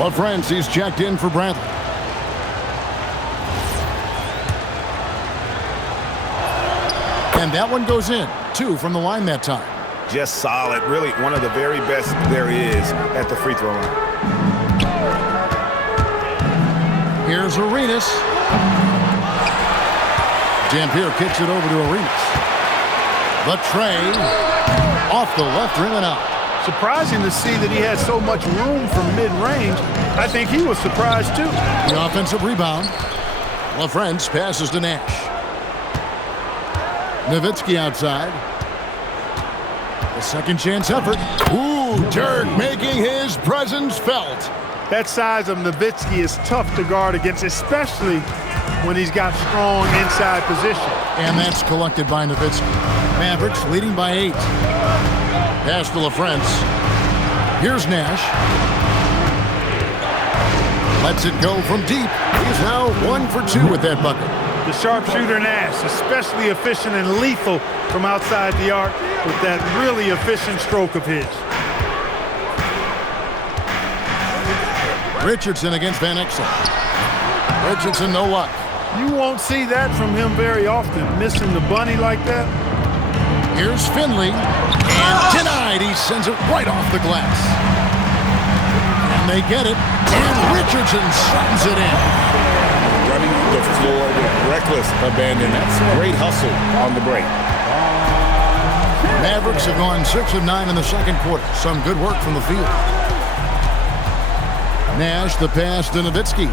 LaFrance's checked in for Bradley. And that one goes in. 2 from the line that time. Just solid. Really one of the very best there is at the free throw line. Here's Arenas. Dampier kicks it over to Arenas. The tray off the left rim and out. Surprising to see that he had so much room from mid-range. I think he was surprised too. The offensive rebound. LaFrance passes to Nash. Nowitzki outside. The second chance effort. Ooh, Dirk making his presence felt. That size of Nowitzki is tough to guard against, especially when he's got strong inside position. And that's collected by Nowitzki. Mavericks leading by 8. Pass to LaFrance. Here's Nash. Lets it go from deep. He's now 1 for 2 with that bucket. The sharpshooter Nash, especially efficient and lethal from outside the arc with that really efficient stroke of his. Richardson against Van Exel. Richardson, no luck. You won't see that from him very often, missing the bunny like that. Here's Finley, and denied. He sends it right off the glass. And they get it, and Richardson slams it in. Running the floor with reckless abandon. That's great hustle on the break. Mavericks have gone 6 of 9 in the second quarter. Some good work from the field. Nash, the pass to Nowitzki.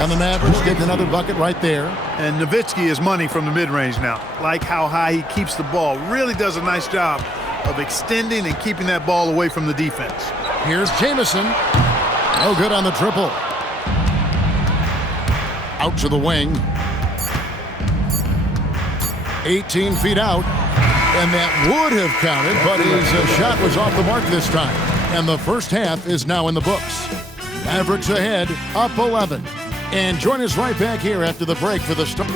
And the Mavericks get another bucket right there. And Nowitzki is money from the mid-range now. Like how high he keeps the ball. Really does a nice job of extending and keeping that ball away from the defense. Here's Jamison. No good on the triple. Out to the wing. 18 feet out. And that would have counted, but his shot was off the mark this time. And the first half is now in the books. Mavericks ahead, up 11. And join us right back here after the break for the start.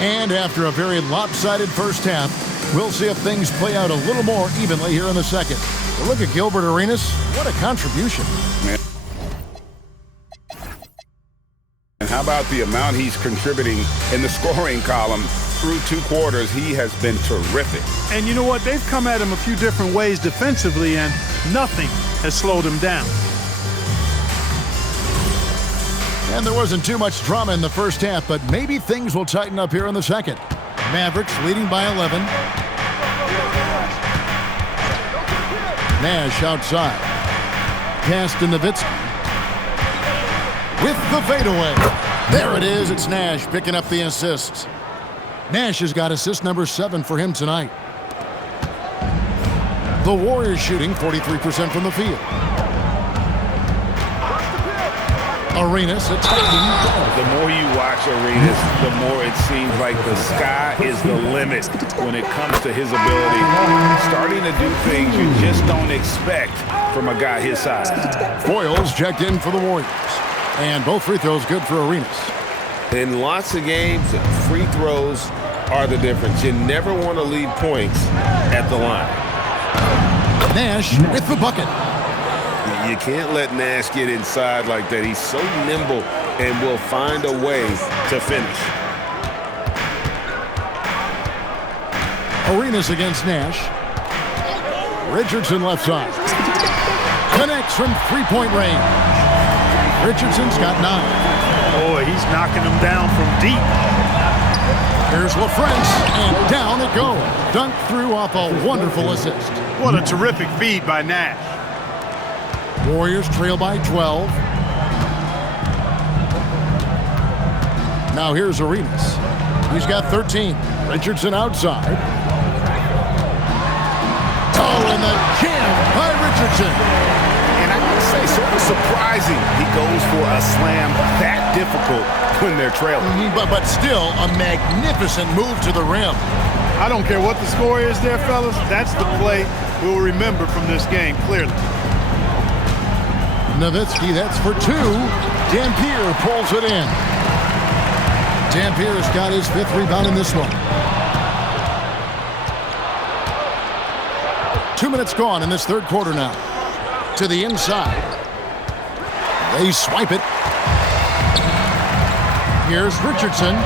And after a very lopsided first half, we'll see if things play out a little more evenly here in the second. But look at Gilbert Arenas. What a contribution. Man. And how about the amount he's contributing in the scoring column? Through 2 quarters, he has been terrific. And you know what? They've come at him a few different ways defensively, and nothing has slowed him down. And there wasn't too much drama in the first half, but maybe things will tighten up here in the second. Mavericks leading by 11. Nash outside. Pass to Nowitzki. With the fadeaway. There it is. It's Nash picking up the assist. Nash has got assist number 7 for him tonight. The Warriors shooting 43% from the field. Arenas attacking. The more you watch Arenas, the more it seems like the sky is the limit when it comes to his ability. Starting to do things you just don't expect from a guy his size. Foyles checked in for the Warriors. And both free throws good for Arenas. In lots of games, free throws are the difference. You never want to leave points at the line. Nash with the bucket. You can't let Nash get inside like that. He's so nimble and will find a way to finish. Arenas against Nash. Richardson left side. Connects from three-point range. Richardson's got 9. Boy, he's knocking them down from deep. Here's LaFrance, and down it goes. Dunked through off a wonderful assist. What a terrific feed by Nash. Warriors trail by 12. Now here's Arenas. He's got 13. Richardson outside. Oh, and the jam by Richardson. And I gotta say, sort of surprising he goes for a slam that difficult when they're trailing. But still a magnificent move to the rim. I don't care what the score is there, fellas. That's the play we'll remember from this game, clearly. Nowitzki, that's for 2. Dampier pulls it in. Dampier's got his 5th rebound in this one. 2 minutes gone in this third quarter now. To the inside. They swipe it. Here's Richardson.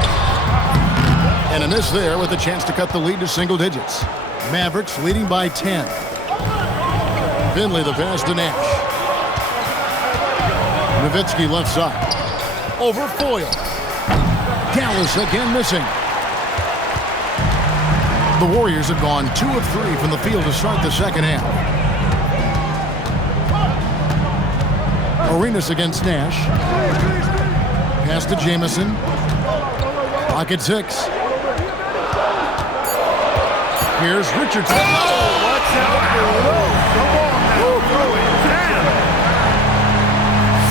And a miss there with a chance to cut the lead to single digits. Mavericks leading by 10. Finley the pass to Nash. Nowitzki left side. Over Foyle. Gallus again missing. The Warriors have gone 2 of 3 from the field to start the second half. Arenas against Nash. Pass to Jamison. Clock at 6. Here's Richardson. Oh, watch out below. Come on now, throw it down.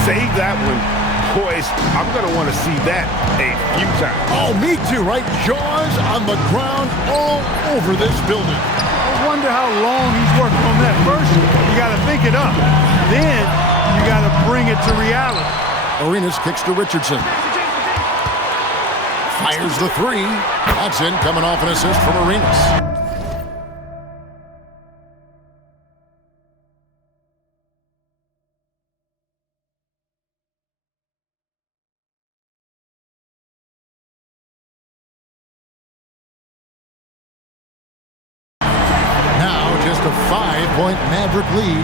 Save that one. Boys, I'm going to want to see that a few times. Oh, me too, right? Jaws on the ground all over this building. I wonder how long he's working on that. First, you got to think it up. Then, you got to bring it to reality. Arenas kicks to Richardson. Fires the 3. That's in, coming off an assist from Arenas. A 5-point Maverick lead.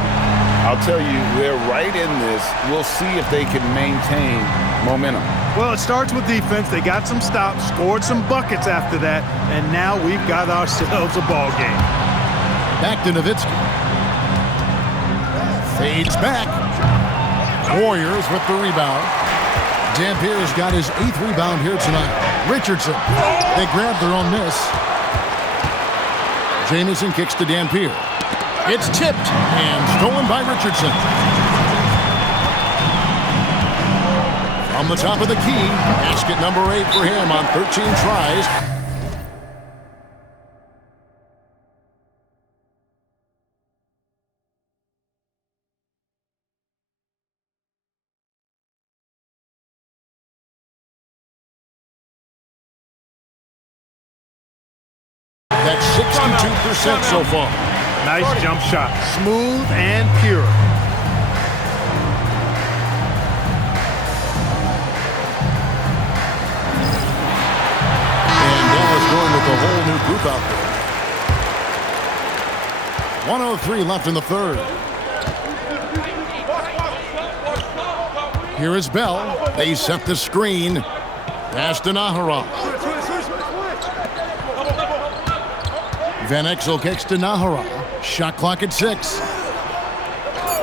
I'll tell you, they're right in this. We'll see if they can maintain momentum. Well, it starts with defense. They got some stops, scored some buckets after that, and now we've got ourselves a ball game. Back to Nowitzki. Fades back. Warriors with the rebound. Dampier's got his 8th rebound here tonight. Richardson. They grab their own miss. Jamison kicks to Dampier. It's tipped and stolen by Richardson. From the top of the key, basket number 8 for him on 13 tries. That's 62% so far. Nice jump shot. Smooth and pure. And Dallas going with a whole new group out there. 1:03 left in the third. Here is Bell. They set the screen. Pass to Nahara. Van Exel kicks to Nahara. Shot clock at 6.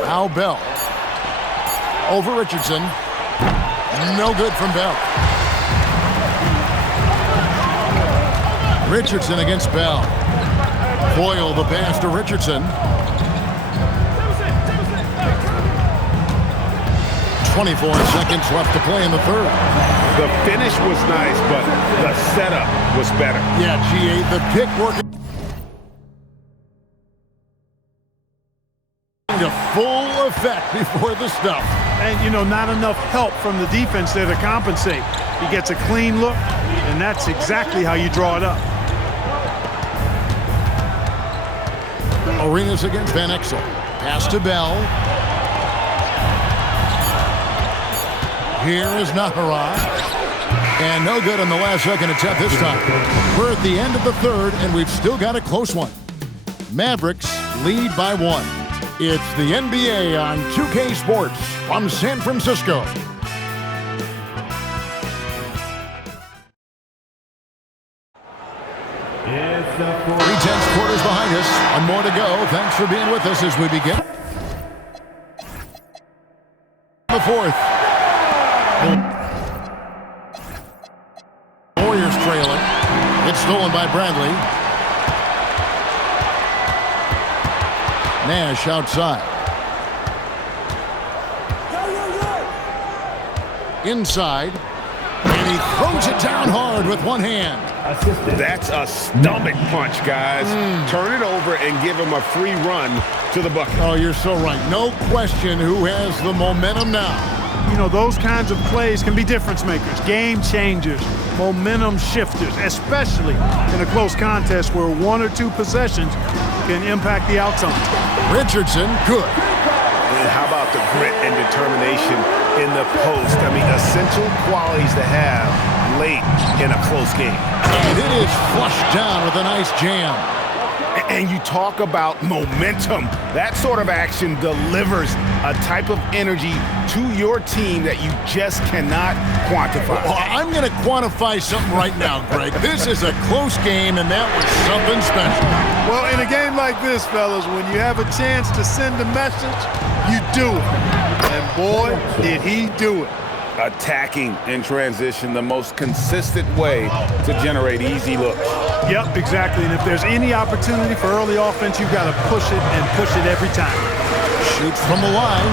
Now Bell. Over Richardson. No good from Bell. Richardson against Bell. Foyle the pass to Richardson. 24 seconds left to play in the third. The finish was nice, but the setup was better. Yeah, GA, the pick working to full effect before the stuff. And, you know, not enough help from the defense there to compensate. He gets a clean look, and that's exactly how you draw it up. Arenas against Van Exel. Pass to Bell. Here is Nahara. And no good on the last second attempt this time. We're at the end of the third, and we've still got a close one. Mavericks lead by 1. It's the NBA on 2K Sports from San Francisco. 3/10 quarters behind us. One more to go. Thanks for being with us as we begin the fourth. Warriors trailing. It's stolen by Bradley. Nash outside. Inside. And he throws it down hard with one hand. That's a stomach punch, guys. Turn it over and give him a free run to the bucket. Oh, you're so right. No question who has the momentum now. You know, those kinds of plays can be difference makers, game changers, momentum shifters, especially in a close contest where 1 or 2 possessions can impact the outcome. Richardson, good. And how about the grit and determination in the post? I mean, essential qualities to have late in a close game. And it is flushed down with a nice jam. And you talk about momentum. That sort of action delivers a type of energy to your team that you just cannot quantify. Well, I'm going to quantify something right now, Greg. This is a close game, and that was something special. Well, in a game like this, fellas, when you have a chance to send a message, you do it. And boy, did he do it. Attacking in transition, the most consistent way to generate easy looks. Yep, exactly. And if there's any opportunity for early offense, you've got to push it and push it every time. Shoots from the line.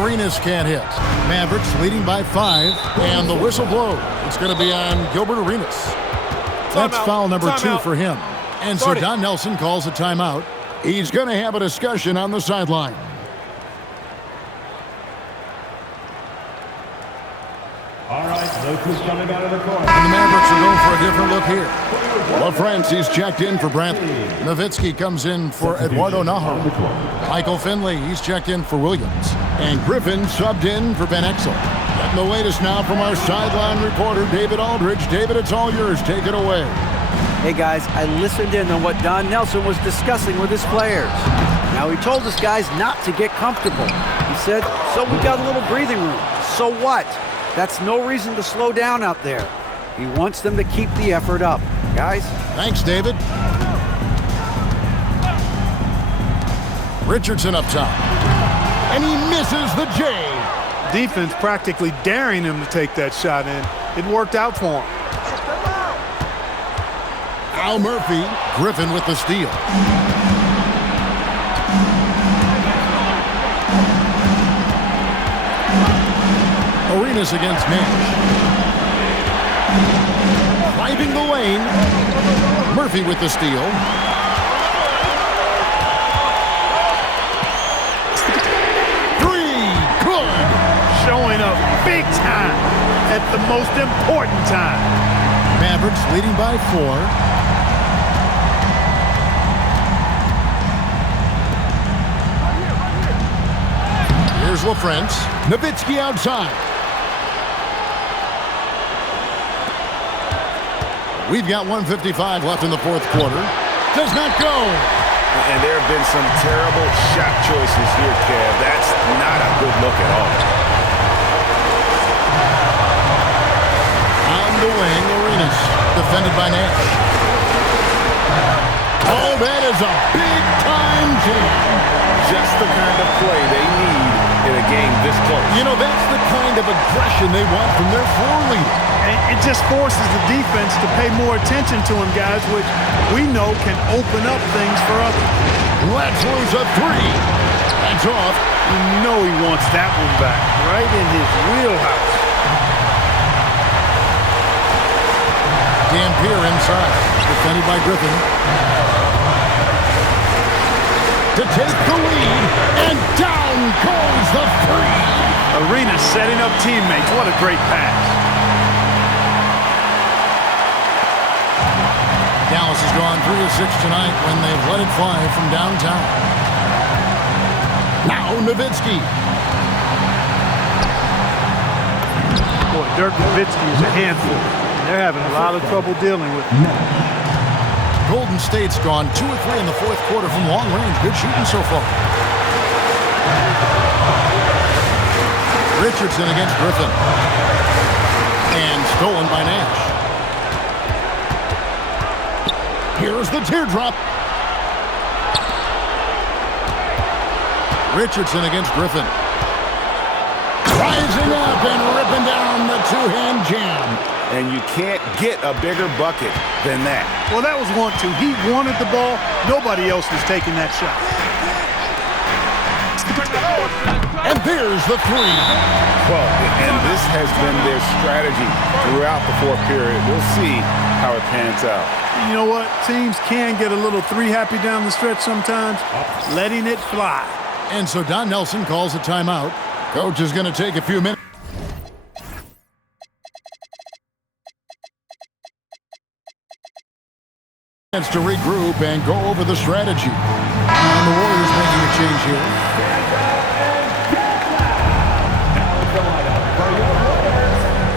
Arenas can't hit. Mavericks leading by 5, and the whistle blows. It's going to be on Gilbert Arenas. That's foul number 2 for him. And so Don Nelson calls a timeout. He's going to have a discussion on the sideline. All right, look who's coming out of the corner. And the Mavericks are going for a different look here. LaFrance, he's checked in for Brantley. Nowitzki comes in for Eduardo Najarro. Michael Finley, he's checked in for Williams. And Griffin subbed in for Van Exel. Getting the latest now from our sideline reporter, David Aldridge. David, it's all yours. Take it away. Hey, guys, I listened in on what Don Nelson was discussing with his players. Now, he told his guys not to get comfortable. He said, so we got a little breathing room. So what? That's no reason to slow down out there. He wants them to keep the effort up. Guys? Thanks, David. Richardson up top. And he misses the J. Defense practically daring him to take that shot in. It worked out for him. Al Murphy, Griffin with the steal. Arenas against Nash. Driving the lane. Murphy with the steal. Three, good. Showing up big time at the most important time. Mavericks leading by 4. Here's LaFrance. Nowitzki outside. We've got 1:55 left in the fourth quarter. Does not go. And there have been some terrible shot choices here, Kev. That's not a good look at all. On the wing, Arenas. Defended by Nash. Oh, that is a big-time jam. Just the kind of play they need in a game this close. You know, that's the kind of aggression they want from their floor leader. And it just forces the defense to pay more attention to him, guys, which we know can open up things for others. Let's lose a 3. That's off. You know he wants that one back, right in his wheelhouse. Dampier inside. Defended by Griffin. To take the lead, and down goes the 3. Arenas setting up teammates. What a great pass. Dallas has gone 3 of 6 tonight when they've let it fly from downtown. Now Nowitzki. Boy, Dirk Nowitzki is a handful. They're having a lot of trouble dealing with him. Golden State's gone 2 of 3 in the fourth quarter from long range. Good shooting so far. Richardson against Griffin. And stolen by Nash. Here's the teardrop. Richardson against Griffin. Rising up and ripping down the two-hand jam. And you can't get a bigger bucket than that. Well, that was 1-2. He wanted the ball. Nobody else was taking that shot. And there's the 3. Well, and this has been their strategy throughout the fourth period. We'll see how it pans out. You know what? Teams can get a little 3-happy down the stretch sometimes. Letting it fly. And so Don Nelson calls a timeout. Coach is going to take a few minutes. Chance to regroup and go over the strategy. And the Warriors making a change here.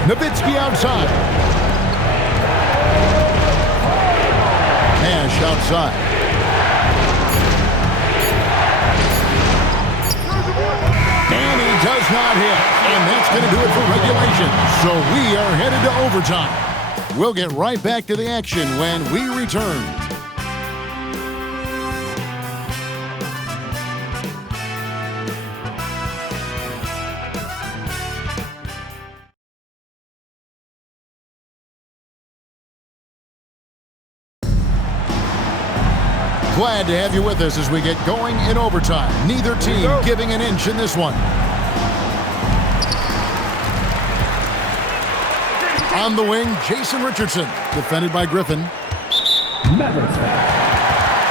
Nowitzki outside. Nash outside. And he does not hit. And that's going to do it for regulation. So we are headed to overtime. We'll get right back to the action when we return. Glad to have you with us as we get going in overtime. Neither team giving an inch in this one. On the wing, Jason Richardson, defended by Griffin. Mavericks foul.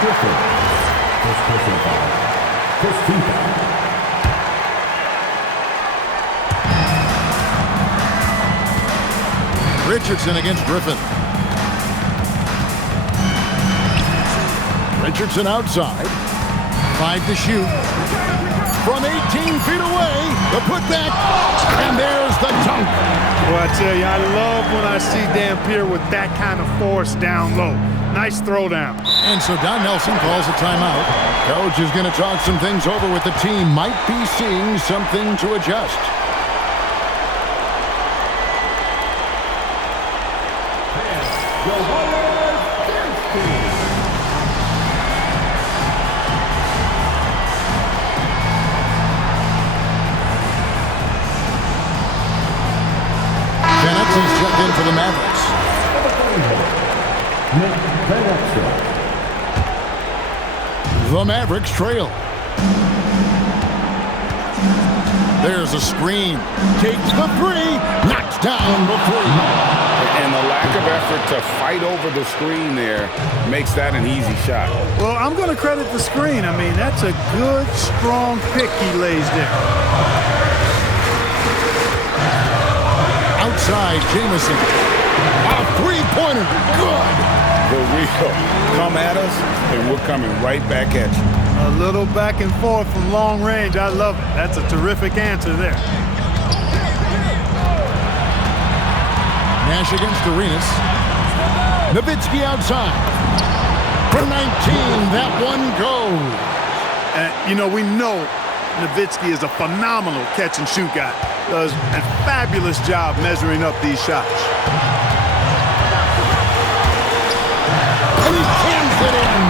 Griffin. First person foul. First team foul. Richardson against Griffin. Richardson outside. 5 to shoot. From 18 feet away, the putback, and there's the dunk. Well, I tell you, I love when I see Dampier with that kind of force down low. Nice throwdown. And so Don Nelson calls a timeout. Coach is going to talk some things over with the team. Might be seeing something to adjust. He's checked in for the Mavericks. The Mavericks trail. There's a screen. Takes the three. Knocks down the three. And the lack of effort to fight over the screen there makes that an easy shot. Well, I'm going to credit the screen. I mean, that's a good, strong pick he lays there. Outside, Jamison. A three-pointer. Good. The real. Come at us, and we're coming right back at you. A little back and forth from long range. I love it. That's a terrific answer there. Nash against Arenas. Nowitzki outside. For 19, that one goes. You know, we know Nowitzki is a phenomenal catch-and-shoot guy. Does a fabulous job measuring up these shots. And he cans it in.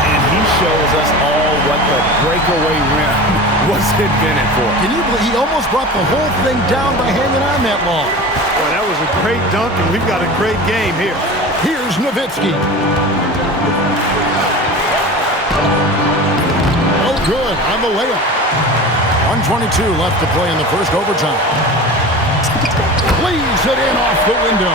And he shows us all what the breakaway rim was invented for. Can you believe he almost brought the whole thing down by hanging on that long? Well, that was a great dunk, and we've got a great game here. Here's Nowitzki. Oh, good on the layup. 1:22 left to play in the first overtime. Leaves it in off the window.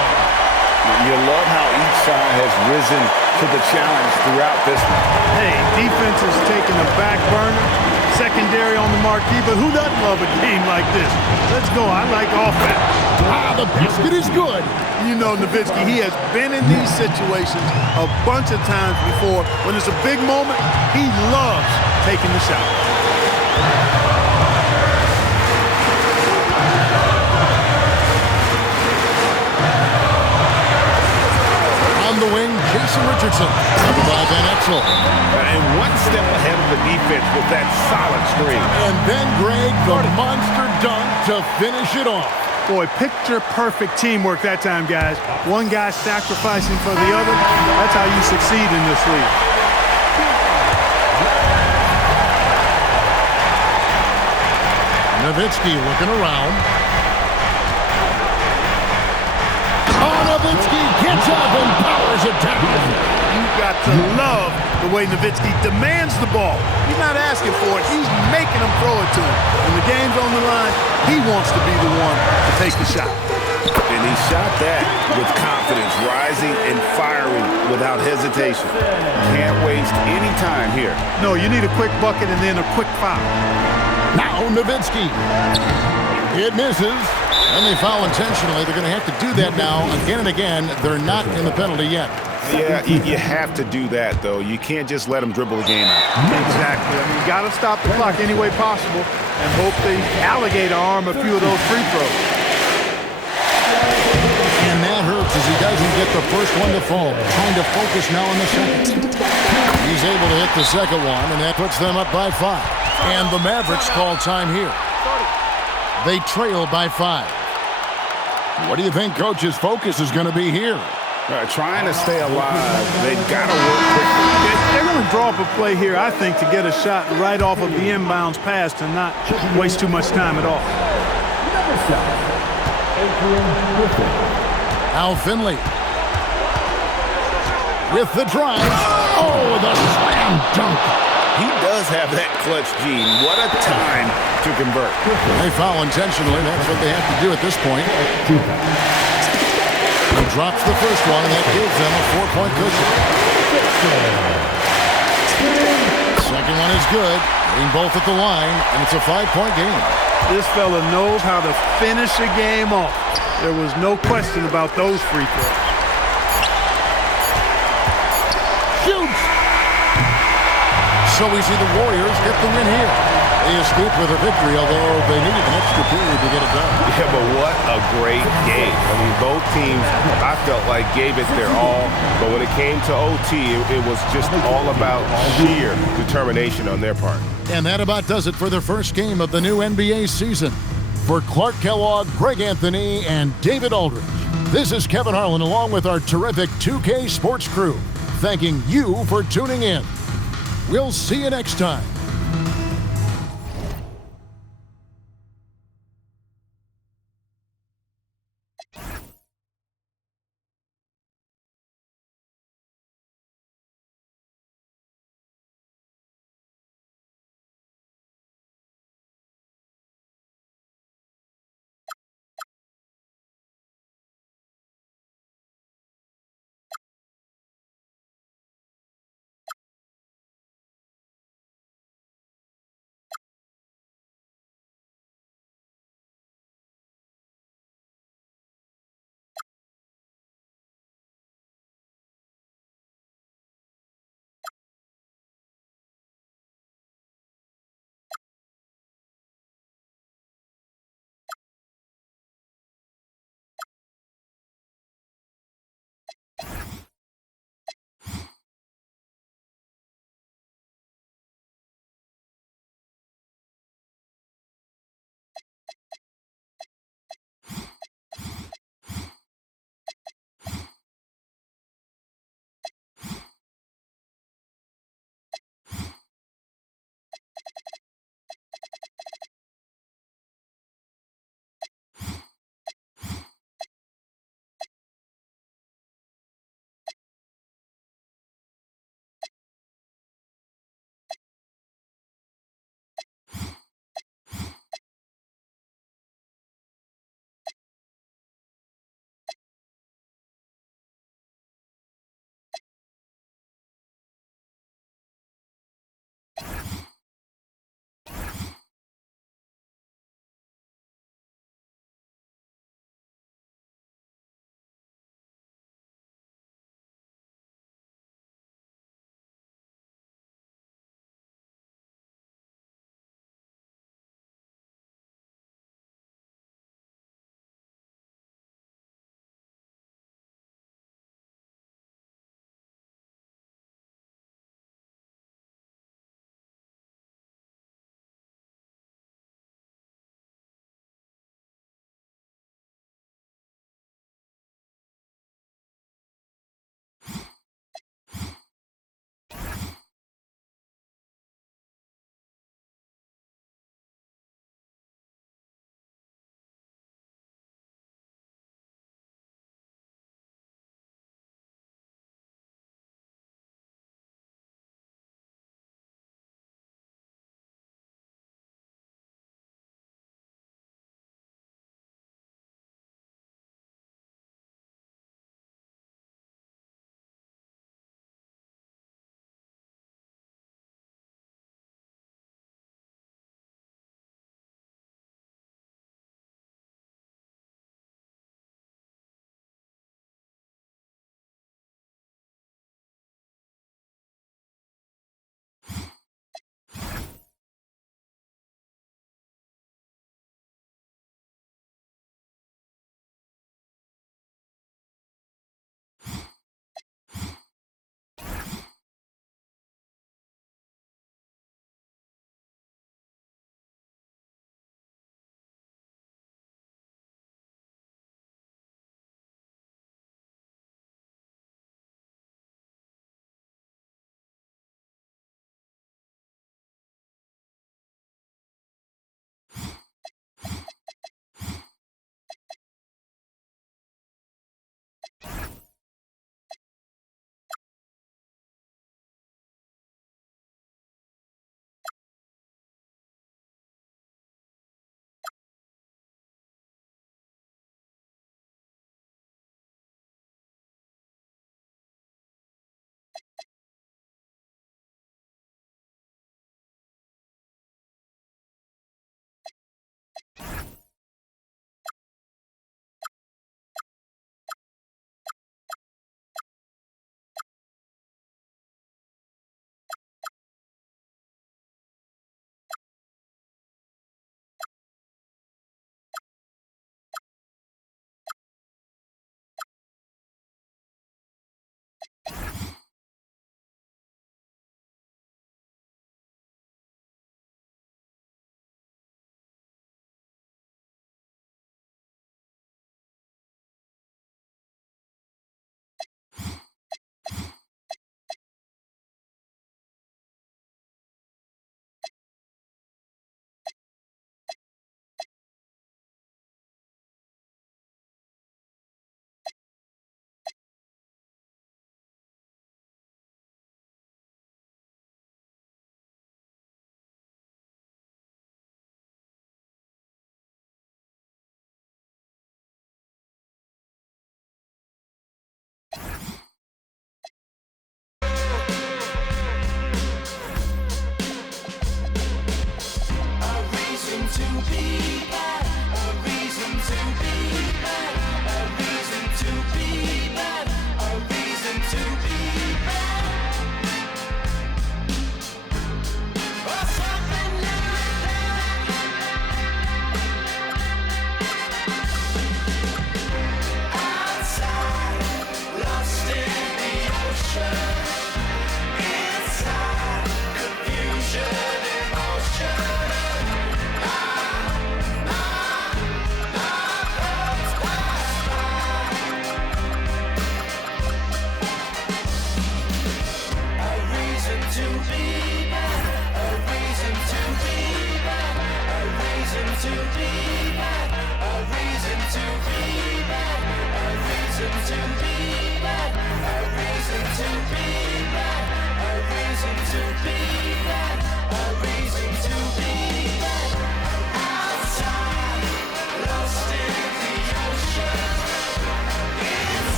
You love how each side has risen to the challenge throughout this one. Hey, defense is taking a back burner, secondary on the marquee, but who doesn't love a game like this? Let's go. I like offense. The basket is good. You know Nowitzki, he has been in these situations a bunch of times before. When it's a big moment, he loves taking the shot. The wing, Jason Richardson, covered by Van Exel. And one step ahead of the defense with that solid screen. And then Greg, the monster dunk to finish it off. Boy, picture-perfect teamwork that time, guys. One guy sacrificing for the other. That's how you succeed in this league. Nowitzki looking around. Nowitzki gets up and powers it down. You've got to love the way Nowitzki demands the ball. He's not asking for it. He's making him throw it to him. When the game's on the line, he wants to be the one to take the shot. And he shot that with confidence, rising and firing without hesitation. Can't waste any time here. No, you need a quick bucket and then a quick foul. Now Nowitzki. It misses. And they foul intentionally. They're going to have to do that now again and again. They're not in the penalty yet. Yeah, you have to do that, though. You can't just let them dribble the game out. Exactly. I mean, you got to stop the clock any way possible and hope they alligator arm a few of those free throws. And that hurts as he doesn't get the first one to fall. Trying to focus now on the second. He's able to hit the second one, and that puts them up by 5. And the Mavericks call time here. They trail by 5. What do you think Coach's focus is going to be here? Trying to stay alive. They've got to work quickly. They're going to draw up a play here, I think, to get a shot right off of the inbounds pass and not waste too much time at all. Al Finley with the drive. Oh, the slam dunk. He does have that clutch gene. What a time to convert. They foul intentionally. That's what they have to do at this point. He drops the first one, and that gives them a 4-point cushion. Second one is good. Hitting both at the line, and it's a 5-point game. This fella knows how to finish a game off. There was no question about those free throws. Shoots! So we see the Warriors get the win here. They escaped with a victory, although they needed an extra period to get it done. Yeah, but what a great game. I mean, both teams, I felt like, gave it their all. But when it came to OT, it was just all about sheer determination on their part. And that about does it for the first game of the new NBA season. For Clark Kellogg, Greg Anthony, and David Aldridge, this is Kevin Harlan along with our terrific 2K Sports crew, thanking you for tuning in. We'll see you next time.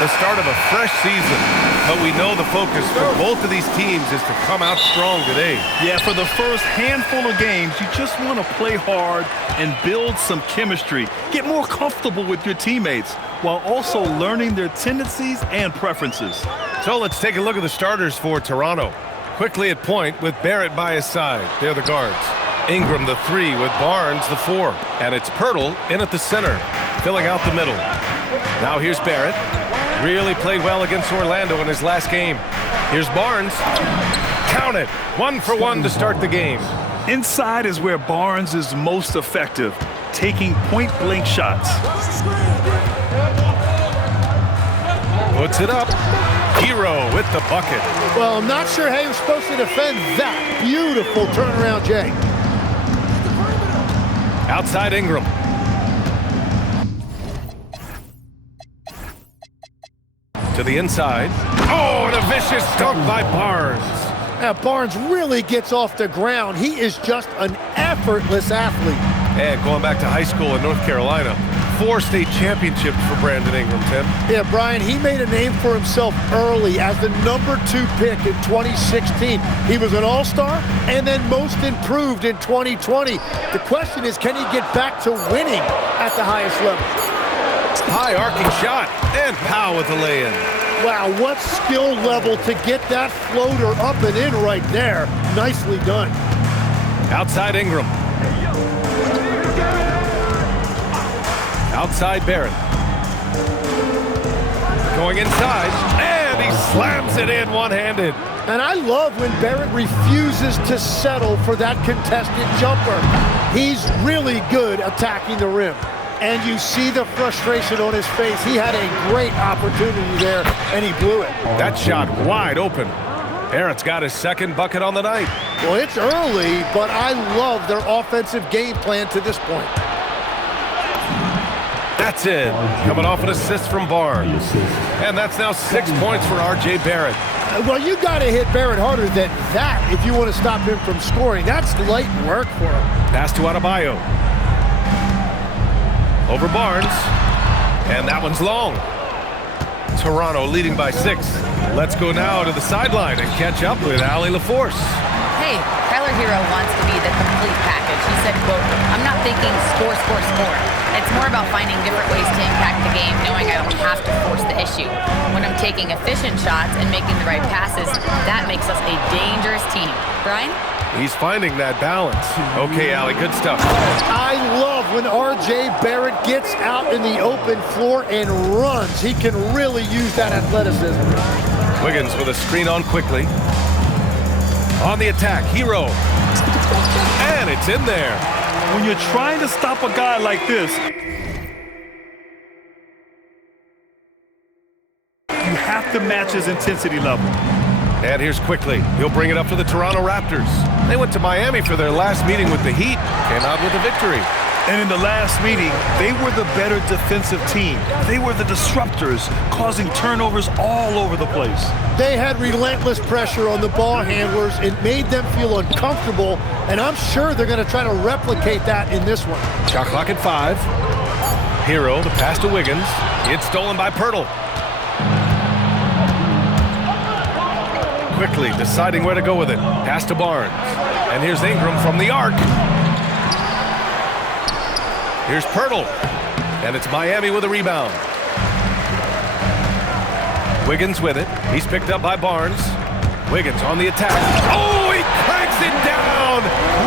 The start of a fresh season, but we know the focus for both of these teams is to come out strong today. Yeah, for the first handful of games, you just want to play hard and build some chemistry. Get more comfortable with your teammates while also learning their tendencies and preferences. So let's take a look at the starters for Toronto. Quickly at point with Barrett by his side. They're the guards. Ingram the 3 with Barnes the 4. And it's Pirtle in at the center, filling out the middle. Now here's Barrett. Really played well against Orlando in his last game. Here's Barnes. Count it. 1 for 1 to start the game. Inside is where Barnes is most effective, taking point-blank shots. Puts it up. Hero with the bucket. Well, I'm not sure how he was supposed to defend that. Beautiful turnaround, Jay. Outside Ingram. To the inside. Oh, and a vicious dunk by Barnes. Now, Barnes really gets off the ground. He is just an effortless athlete. And going back to high school in North Carolina, 4 state championships for Brandon Ingram, Tim. Yeah, Brian, he made a name for himself early as the number 2 pick in 2016. He was an all-star and then most improved in 2020. The question is, can he get back to winning at the highest level? High arcing shot, and Powell with the lay-in. Wow, what skill level to get that floater up and in right there. Nicely done. Outside Ingram. Outside Barrett. Going inside, and he slams it in one-handed. And I love when Barrett refuses to settle for that contested jumper. He's really good attacking the rim. And you see the frustration on his face. He had a great opportunity there, and he blew it. That shot wide open. Barrett's got his second bucket on the night. Well, it's early, but I love their offensive game plan to this point. That's it. Coming off an assist from Barnes. And that's now 6 points for R.J. Barrett. Well, you got to hit Barrett harder than that if you want to stop him from scoring. That's light work for him. Pass to Adebayo. Over Barnes, and that one's long. Toronto leading by 6. Let's go now to the sideline and catch up with Allie LaForce. Hey, Tyler Hero wants to be the complete package. He said, quote, "I'm not thinking score, score, score. It's more about finding different ways to impact the game, knowing I don't have to force the issue. When I'm taking efficient shots and making the right passes, that makes us a dangerous team." Brian? He's finding that balance. Okay, Allie, good stuff. I love when R.J. Barrett gets out in the open floor and runs. He can really use that athleticism. Wiggins with a screen on quickly. On the attack, Hero. And it's in there. When you're trying to stop a guy like this, you have to match his intensity level. And here's quickly. He'll bring it up for the Toronto Raptors. They went to Miami for their last meeting with the Heat. Came out with a victory. And in the last meeting, they were the better defensive team. They were the disruptors, causing turnovers all over the place. They had relentless pressure on the ball handlers. It made them feel uncomfortable, and I'm sure they're going to try to replicate that in this one. Shot clock at 5. Hero, the pass to Wiggins. It's stolen by Pirtle. Quickly deciding where to go with it. Pass to Barnes. And here's Ingram from the arc. Here's Pirtle. And it's Miami with a rebound. Wiggins with it. He's picked up by Barnes. Wiggins on the attack. Oh, he cracks it down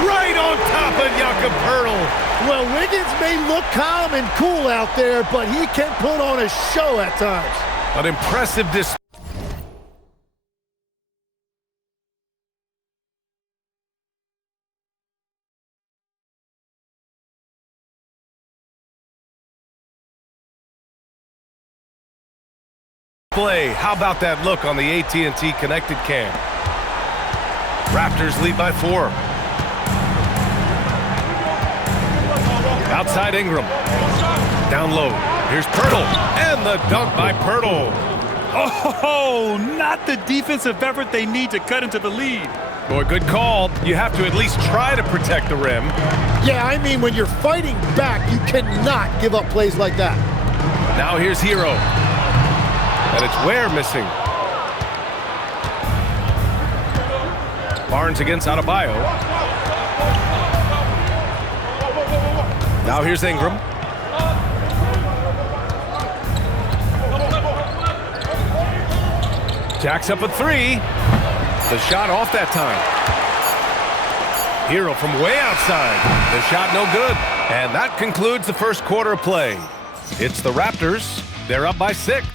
right on top of Jakob Pirtle. Well, Wiggins may look calm and cool out there, but he can put on a show at times. An impressive display. display. How about that look on the AT&T connected cam? Raptors lead by 4. Outside Ingram. Down low. Here's Pirtle. And the dunk by Pirtle. Oh, not the defensive effort they need to cut into the lead. Boy, good call. You have to at least try to protect the rim. Yeah, I mean, when you're fighting back, you cannot give up plays like that. Now here's Hero. And it's Ware missing. Barnes against Adebayo. Now here's Ingram. Jacks up a 3. The shot off that time. Hero from way outside. The shot no good. And that concludes the first quarter of play. It's the Raptors. They're up by 6.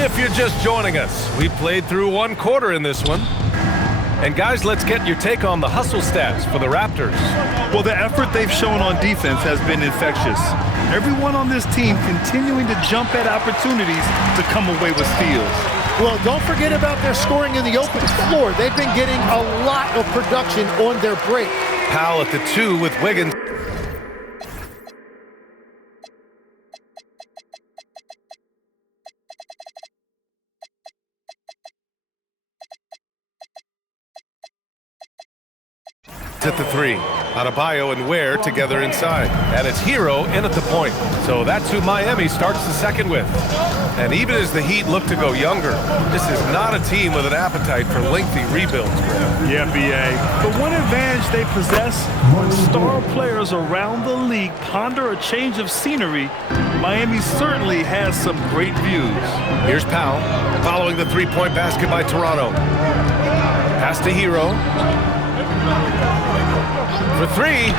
If you're just joining us, we played through 1 quarter in this one. And guys, let's get your take on the hustle stats for the Raptors. Well, the effort they've shown on defense has been infectious. Everyone on this team continuing to jump at opportunities to come away with steals. Well, don't forget about their scoring in the open floor. They've been getting a lot of production on their break. Powell at the 2 with Wiggins. At the 3. Adebayo and Ware together inside. And it's Hero in at the point. So that's who Miami starts the second with. And even as the Heat look to go younger, this is not a team with an appetite for lengthy rebuilds, Graham. Yeah, B.A. The one advantage they possess, when star players around the league ponder a change of scenery, Miami certainly has some great views. Here's Powell following the 3-point basket by Toronto. Pass to Hero. For 3.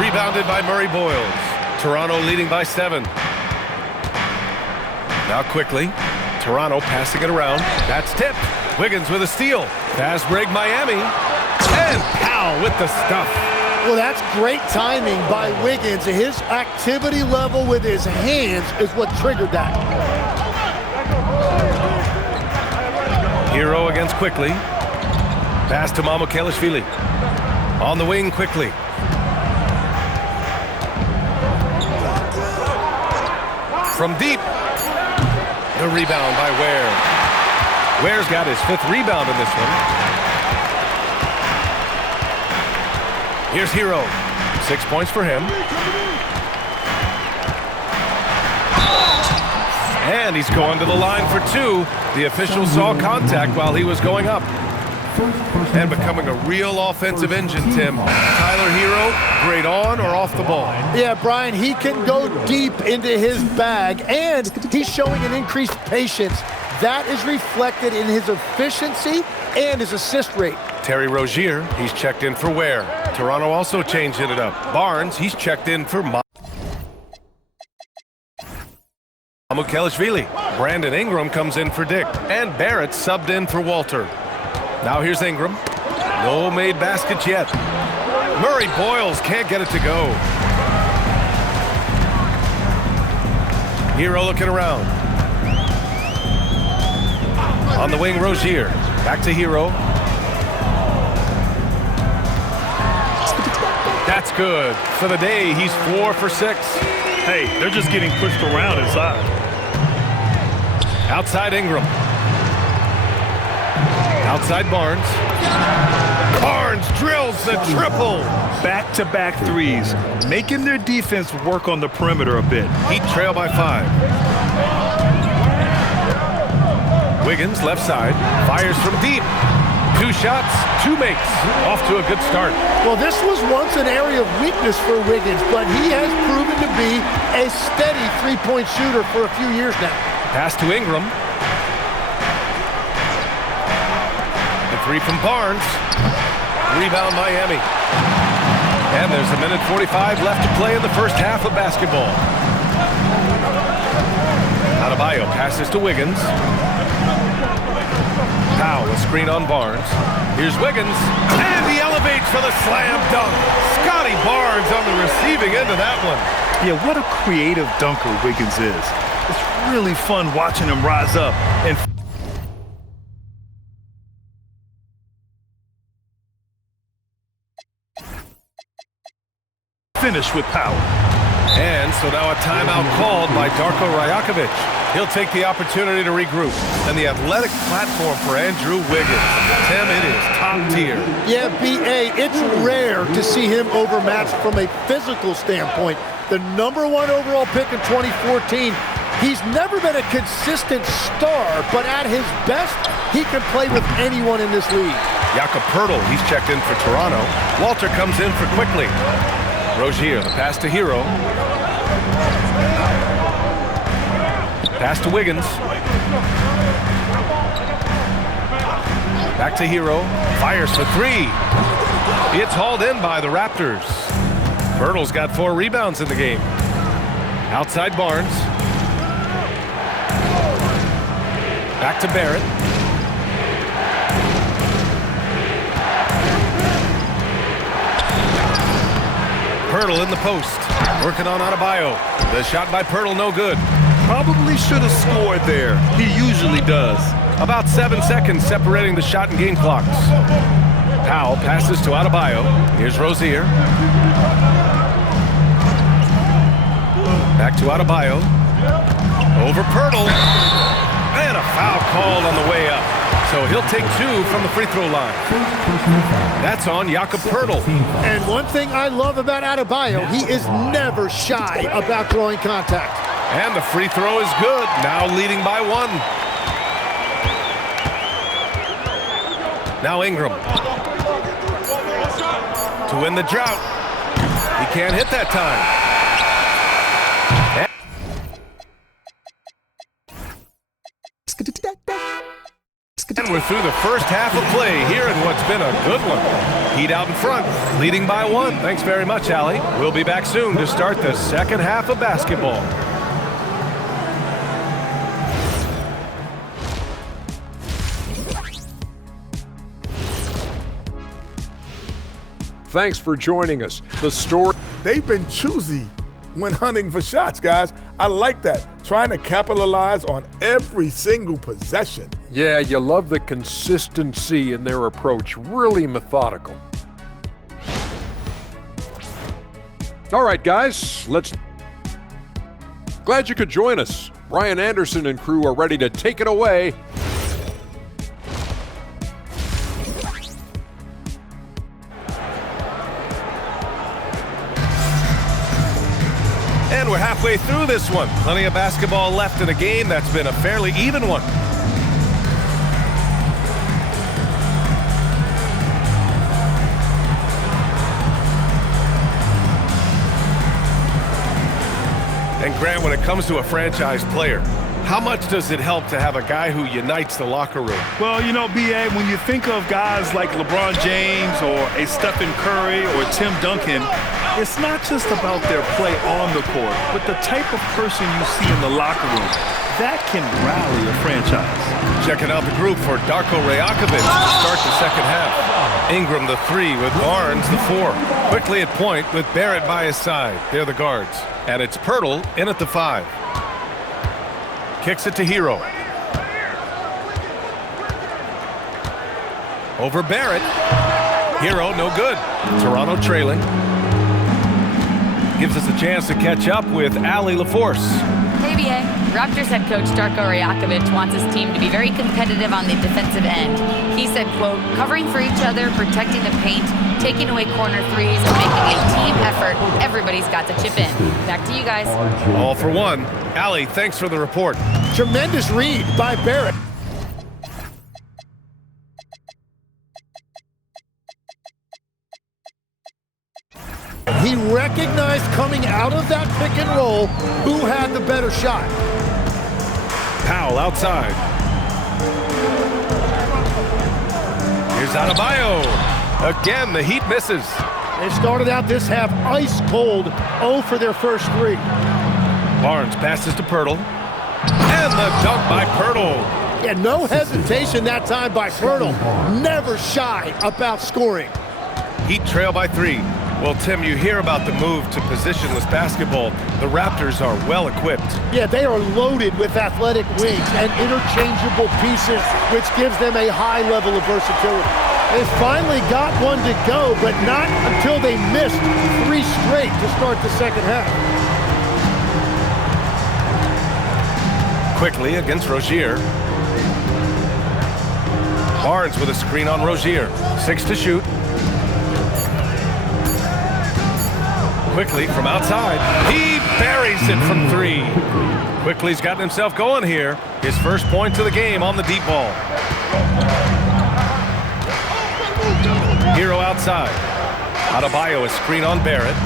Rebounded by Murray Boyles. Toronto leading by 7. Now quickly, Toronto passing it around. That's tipped. Wiggins with a steal. Fast break Miami. And Powell with the stuff. Well, that's great timing by Wiggins. His activity level with his hands is what triggered that. Hero against Quickly. Pass to Mamukelashvili. On the wing quickly. From deep. The rebound by Ware. Ware's got his 5th rebound in this one. Here's Hero. 6 points for him. And he's going to the line for 2. The official saw contact while he was going up. And becoming a real offensive engine, Tim. Tyler Hero, great on or off the ball. Yeah, Brian, he can go deep into his bag, and he's showing an increased patience. That is reflected in his efficiency and his assist rate. Terry Rozier, he's checked in for Ware. Toronto also changed it up. Barnes, he's checked in for Mamukelashvili. Brandon Ingram comes in for Dick. And Barrett subbed in for Walter. Now here's Ingram. No made baskets yet. Murray Boyles can't get it to go. Hero looking around. On the wing, Rozier. Back to Hero. That's good. For the day, he's 4 for 6. Hey, they're just getting pushed around inside. Outside Ingram. Outside Barnes. Barnes drills the triple. Back-to-back threes, making their defense work on the perimeter a bit. Heat trail by 5. Wiggins, left side, fires from deep. 2 shots, 2 makes. Off to a good start. Well, this was once an area of weakness for Wiggins, but he has proven to be a steady 3-point shooter for a few years now. Pass to Ingram. The 3 from Barnes. Rebound Miami. And there's 1:45 left to play in the first half of basketball. Adebayo passes to Wiggins. Powell, a screen on Barnes. Here's Wiggins, and he elevates for the slam dunk. Scotty Barnes on the receiving end of that one. Yeah, what a creative dunker Wiggins is. It's really fun watching him rise up and finish with power. And so now a timeout called by Darko Rajakovic. He'll take the opportunity to regroup. And the athletic platform for Andrew Wiggins. Tim, it is top tier. Yeah, B.A., it's rare to see him overmatched from a physical standpoint. The #1 overall pick in 2014. He's never been a consistent star, but at his best, he can play with anyone in this league. Jakob Poeltl, he's checked in for Toronto. Walter comes in for Quickly. Rozier, the pass to Hero. Pass to Wiggins. Back to Hero. Fires for three. It's hauled in by the Raptors. Poeltl's got 4 rebounds in the game. Outside Barnes. Back to Barrett. Poeltl in the post. Working on Adebayo. The shot by Poeltl, no good. Probably should have scored there. He usually does. About 7 seconds separating the shot and game clocks. Powell passes to Adebayo. Here's Rozier. Back to Adebayo. Over Poeltl. And a foul called on the way up. So he'll take 2 from the free throw line. That's on Jakob Poeltl. And one thing I love about Adebayo, he is never shy about drawing contact. And the free throw is good. Now leading by 1. Now Ingram. To win the drought. He can't hit that time. And we're through the first half of play here in what's been a good one. Heat out in front, leading by 1. Thanks very much, Allie. We'll be back soon to start the second half of basketball. Thanks for joining us. The story. They've been choosy when hunting for shots, guys. I like that. Trying to capitalize on every single possession. Yeah, you love the consistency in their approach. Really methodical. All right, guys, Glad you could join us. Brian Anderson and crew are ready to take it away. And we're halfway through this one. Plenty of basketball left in a game that's been a fairly even one. And Grant, when it comes to a franchise player, how much does it help to have a guy who unites the locker room? Well, you know, B.A., when you think of guys like LeBron James or a Stephen Curry or Tim Duncan, it's not just about their play on the court, but the type of person you see in the locker room. That can rally a franchise. Checking out the group for Darko Rajakovic to start the second half. Ingram the 3 with Barnes the 4. Quickly at point with Barrett by his side. They're the guards. And it's Poeltl in at the 5. Kicks it to Hero. Over Barrett. Hero, no good. Toronto trailing. Gives us a chance to catch up with Allie LaForce. Hey, BA. Raptors head coach Darko Rajakovic wants his team to be very competitive on the defensive end. He said, quote, covering for each other, protecting the paint, taking away corner threes, and making a team effort. Everybody's got to chip in. Back to you guys. All for 1. Allie, thanks for the report. Tremendous read by Barrett. He recognized coming out of that pick and roll who had the better shot. Powell outside. Here's Adebayo. Again, the Heat misses. They started out this half ice cold, 0 for their first 3. Barnes passes to Poeltl. And the dunk by Poeltl. Yeah, no hesitation that time by Pirtle. Never shy about scoring. Heat trail by 3. Well, Tim, you hear about the move to positionless basketball. The Raptors are well equipped. Yeah, they are loaded with athletic wings and interchangeable pieces, which gives them a high level of versatility. They finally got one to go, but not until they missed 3 straight to start the second half. Quickly against Rozier. Barnes with a screen on Rozier. 6 to shoot. Quickly from outside. He buries it from 3. Quickly's gotten himself going here. His first points of the game on the deep ball. Hero outside. Adebayo, a screen on Barrett.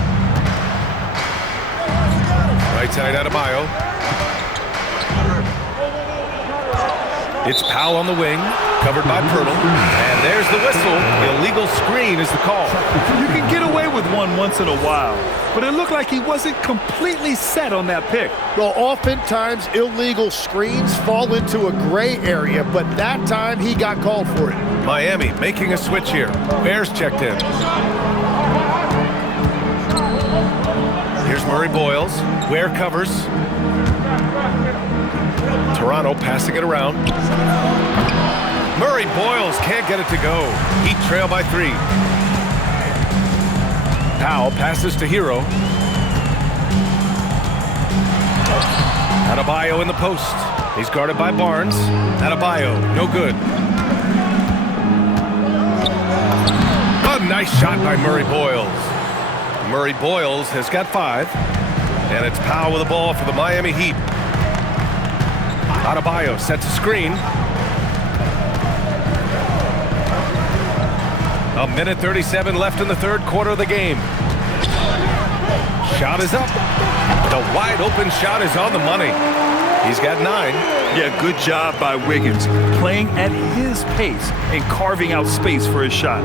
Right side Adebayo. It's Powell on the wing, covered by Pirtle. And there's the whistle. Illegal screen is the call. You can get away with one once in a while, but it looked like he wasn't completely set on that pick. Well, oftentimes illegal screens fall into a gray area, but that time he got called for it. Miami making a switch here. Bears checked in. Here's Murray Boyles. Ware covers. Toronto passing it around. Murray Boyles can't get it to go. Heat trail by 3. Powell passes to Hero. Adebayo in the post. He's guarded by Barnes. Adebayo, no good. A nice shot by Murray Boyles. Murray Boyles has got 5. And it's Powell with the ball for the Miami Heat. Adebayo sets a screen. A minute 37 left in the third quarter of the game. Shot is up. The wide open shot is on the money. He's got 9. Yeah, good job by Wiggins, playing at his pace and carving out space for his shot.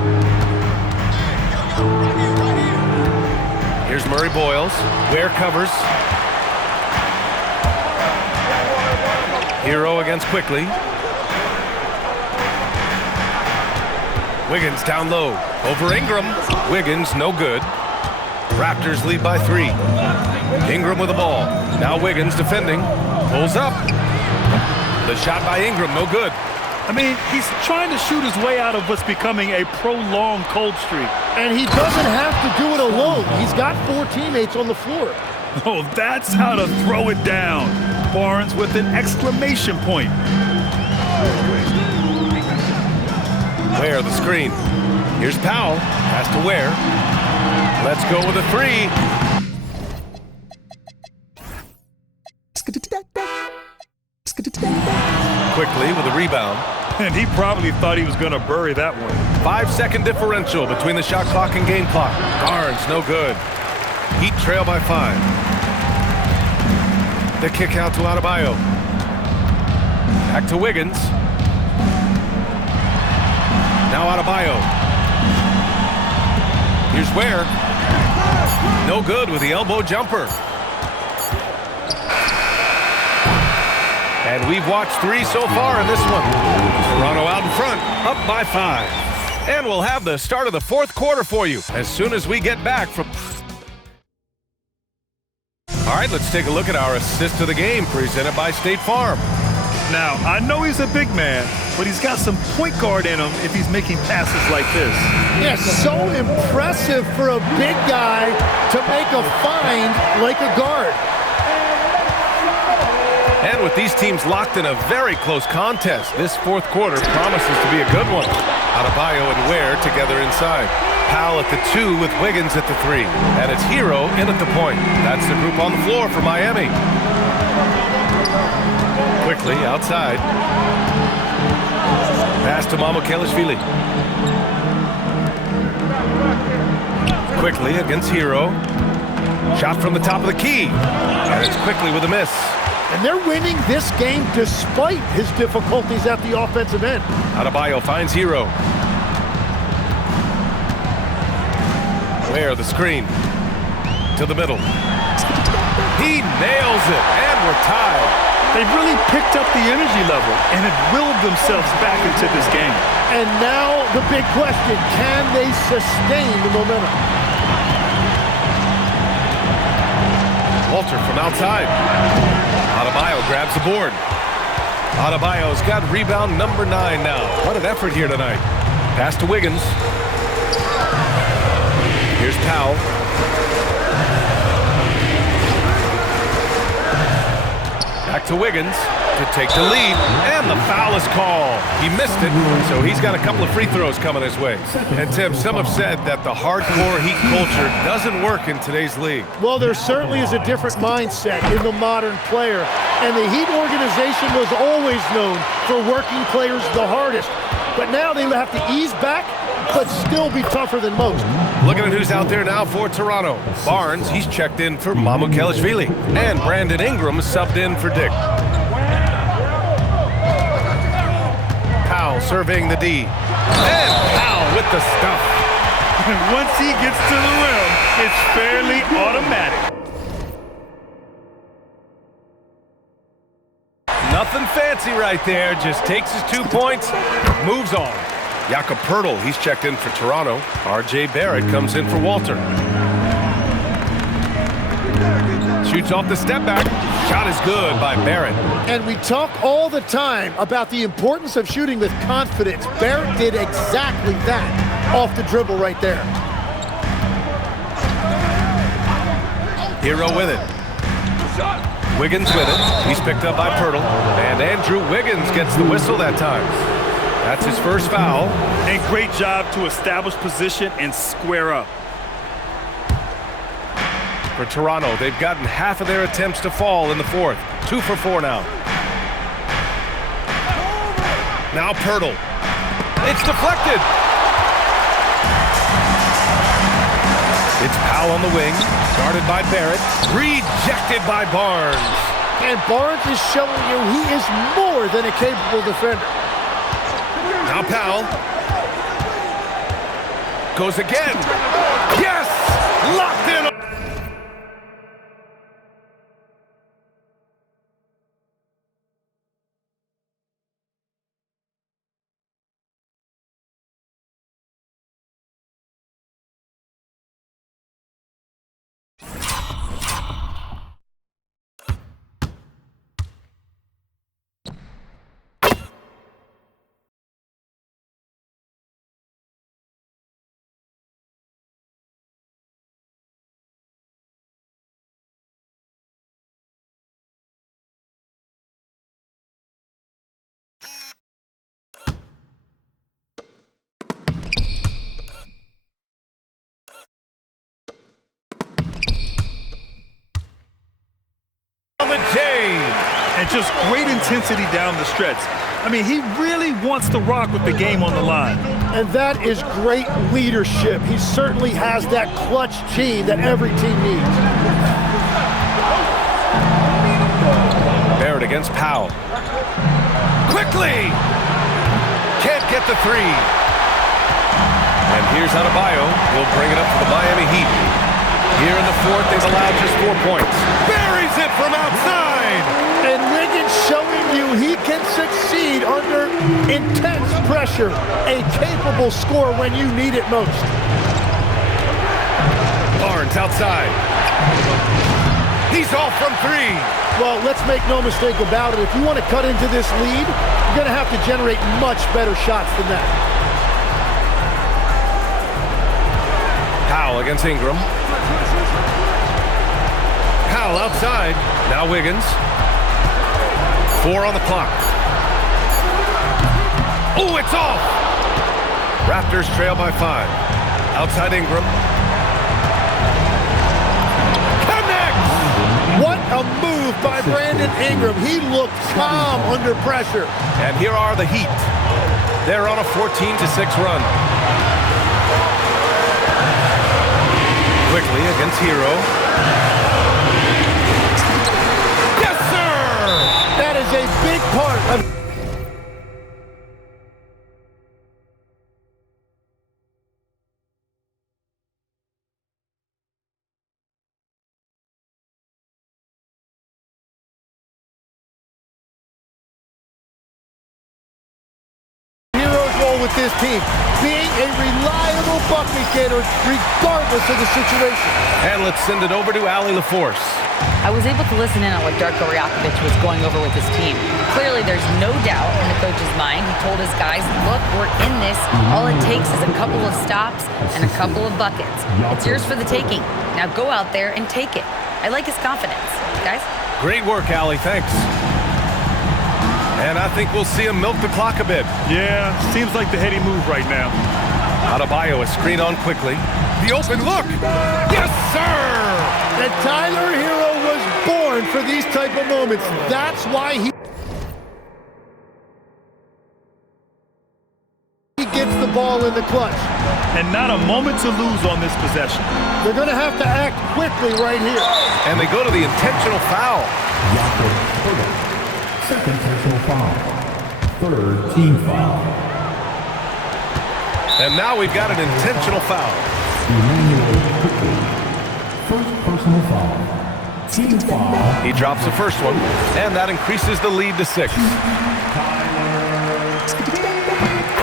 Here's Murray Boyles. Ware covers. Hero against Quickly. Wiggins down low. Over Ingram. Wiggins no good. Raptors lead by 3. Ingram with the ball. Now Wiggins defending. Pulls up. The shot by Ingram, no good. I mean, he's trying to shoot his way out of what's becoming a prolonged cold streak. And he doesn't have to do it alone. He's got 4 teammates on the floor. Oh, that's how to throw it down. Barnes with an exclamation point. Ware the screen. Here's Powell. Pass to Ware. Let's go with a 3. Quickly with a rebound. And he probably thought he was going to bury that one. 5-second differential between the shot clock and game clock. Barnes, no good. Heat trail by 5. The kick out to Adebayo. Back to Wiggins. Now Adebayo. Here's Ware. No good with the elbow jumper. And we've watched 3 so far in this one. Toronto out in front, up by 5. And we'll have the start of the fourth quarter for you as soon as we get back from... All right, let's take a look at our assist of the game presented by State Farm. Now, I know he's a big man, but he's got some point guard in him if he's making passes like this. Yeah, so impressive for a big guy to make a find like a guard. And with these teams locked in a very close contest, this fourth quarter promises to be a good one. Adebayo and Ware together inside. Powell at the 2 with Wiggins at the 3. And it's Hero in at the point. That's the group on the floor for Miami. Quickly outside. Pass to Mamukelashvili. Quickly against Hero. Shot from the top of the key. And it's Quickly with a miss. And they're winning this game despite his difficulties at the offensive end. Adebayo finds Hero. Ware the screen. To the middle. He nails it, and we're tied. They've really picked up the energy level and have willed themselves back into this game. And now the big question, can they sustain the momentum? Walter from outside. Adebayo grabs the board. Adebayo's got rebound number 9 now. What an effort here tonight. Pass to Wiggins. Here's Powell. Back to Wiggins to take the lead, and the foul is called. He missed it, so he's got a couple of free throws coming his way. And Tim, some have said that the hardcore Heat culture doesn't work in today's league. Well, there certainly is a different mindset in the modern player, and the Heat organization was always known for working players the hardest. But now they have to ease back, but still be tougher than most. Looking at who's out there now for Toronto. Barnes, he's checked in for Mamukelashvili. And Brandon Ingram subbed in for Dick. Powell surveying the D. And Powell with the stuff. Once he gets to the rim, it's fairly automatic. Nothing fancy right there. Just takes his 2 points, moves on. Jakob Poeltl, he's checked in for Toronto. R.J. Barrett comes in for Walter. Shoots off the step back. Shot is good by Barrett. And we talk all the time about the importance of shooting with confidence. Barrett did exactly that off the dribble right there. Hero with it. Wiggins with it. He's picked up by Poeltl. And Andrew Wiggins gets the whistle that time. That's his first foul. And great job to establish position and square up. For Toronto, they've gotten half of their attempts to fall in the fourth. 2 for 4 now. Now Poeltl. It's deflected. It's Powell on the wing. Guarded by Barrett. Rejected by Barnes. And Barnes is showing you he is more than a capable defender. Now Powell. Goes again. Yes! Locked in. And just great intensity down the stretch. I mean, he really wants to rock with the game on the line. And that is great leadership. He certainly has that clutch gene that every team needs. Barrett against Powell. Quickly! Can't get the 3. And here's Adebayo. He'll bring it up for the Miami Heat. Here in the fourth, they've allowed just 4 points. Buries it from outside! And Wiggins showing you he can succeed under intense pressure. A capable scorer when you need it most. Barnes outside. He's off from 3. Well, let's make no mistake about it. If you want to cut into this lead, you're going to have to generate much better shots than that. Powell against Ingram. Powell outside. Now Wiggins. 4 on the clock. Oh, it's off! Raptors trail by 5. Outside Ingram. Connects! What a move by Brandon Ingram. He looked calm under pressure. And here are the Heat. They're on a 14-6 run. Quickly against Hero. Yes, sir! That is a big part of with this team, being a reliable bucket getter regardless of the situation. And let's send it over to Allie LaForce. I was able to listen in on what Darko Rajakovic was going over with his team. Clearly, there's no doubt in the coach's mind. He told his guys, look, we're in this. All it takes is a couple of stops and a couple of buckets. It's yours for the taking. Now go out there and take it. I like his confidence. Guys? Great work, Allie. Thanks. And I think we'll see him milk the clock a bit. Yeah, seems like the heady move right now. Adebayo, a screen on quickly. The open look. Yes, sir! And Tyler Hero was born for these type of moments. That's why he gets the ball in the clutch. And not a moment to lose on this possession. They're going to have to act quickly right here. And they go to the intentional foul. Second personal foul. Third team foul. And now we've got an intentional foul. First personal foul. Team foul. He drops the first one, and that increases the lead to 6.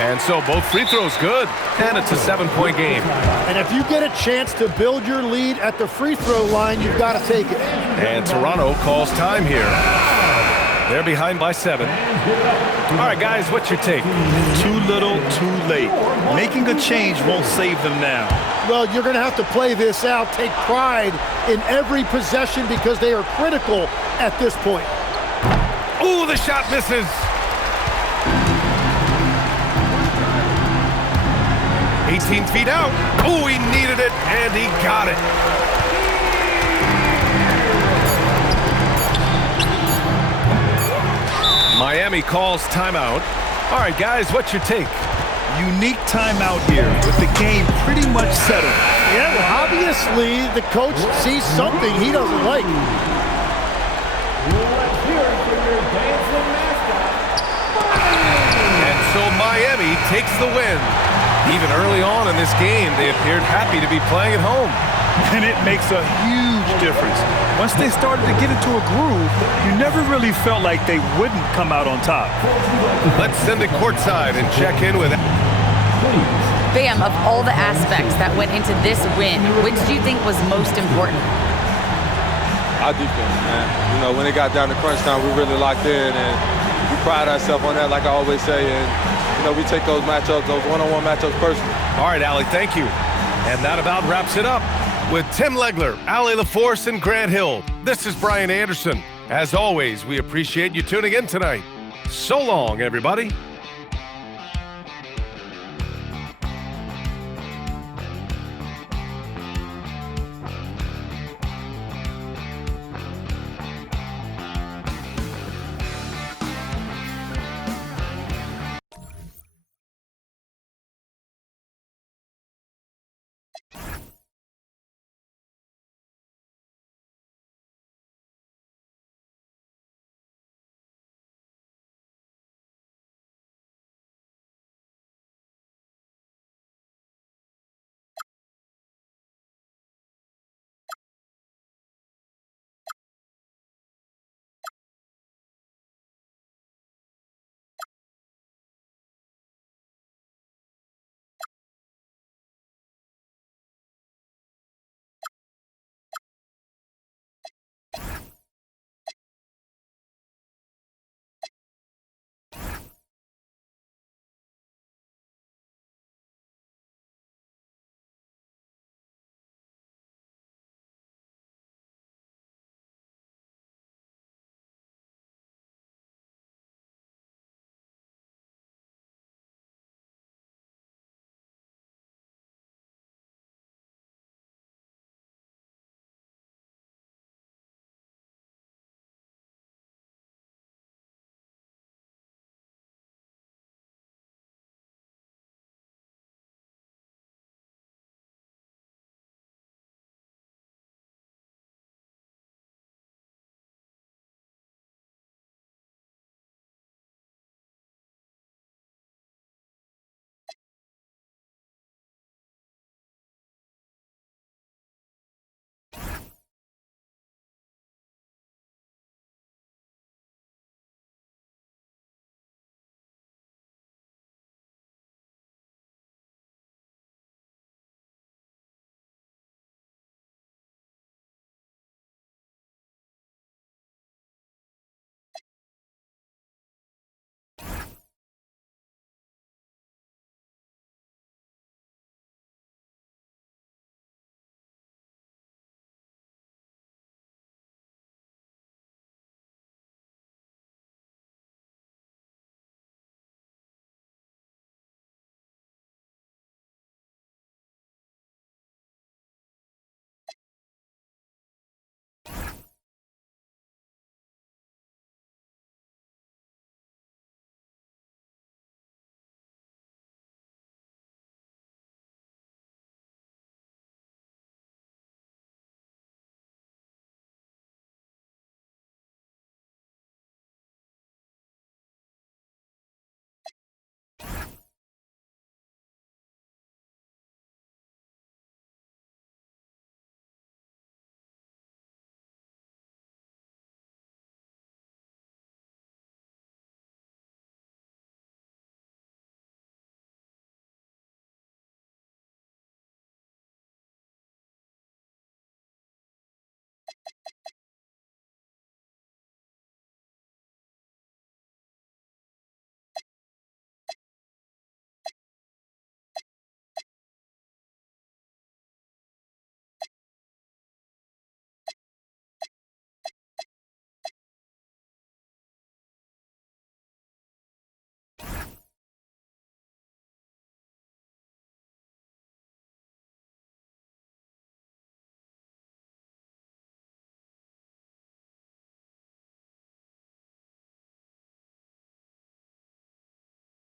And so both free throws good, and it's a 7-point game. And if you get a chance to build your lead at the free throw line, you've got to take it. And Toronto calls time here. They're behind by 7. All right, guys, what's your take? Too little, too late. Making a change won't save them now. Well, you're going to have to play this out, take pride in every possession because they are critical at this point. Ooh, the shot misses. "18 feet out. Ooh, he needed it, and he got it. Miami calls timeout. All right, guys, what's your take? Unique timeout here with the game pretty much settled. Yeah, well, obviously the coach sees something he doesn't like. And so Miami takes the win. Even early on in this game, they appeared happy to be playing at home. And it makes a huge difference. Once they started to get into a groove, you never really felt like they wouldn't come out on top. Let's send it courtside and check in with... Bam, of all the aspects that went into this win, which do you think was most important? Our defense, man. You know, when it got down to crunch time, we really locked in, and we pride ourselves on that, like I always say. And, you know, we take those matchups, those one-on-one matchups personally. All right, Allie, thank you. And that about wraps it up. With Tim Legler, Allie LaForce, and Grant Hill, this is Brian Anderson. As always, we appreciate you tuning in tonight. So long, everybody.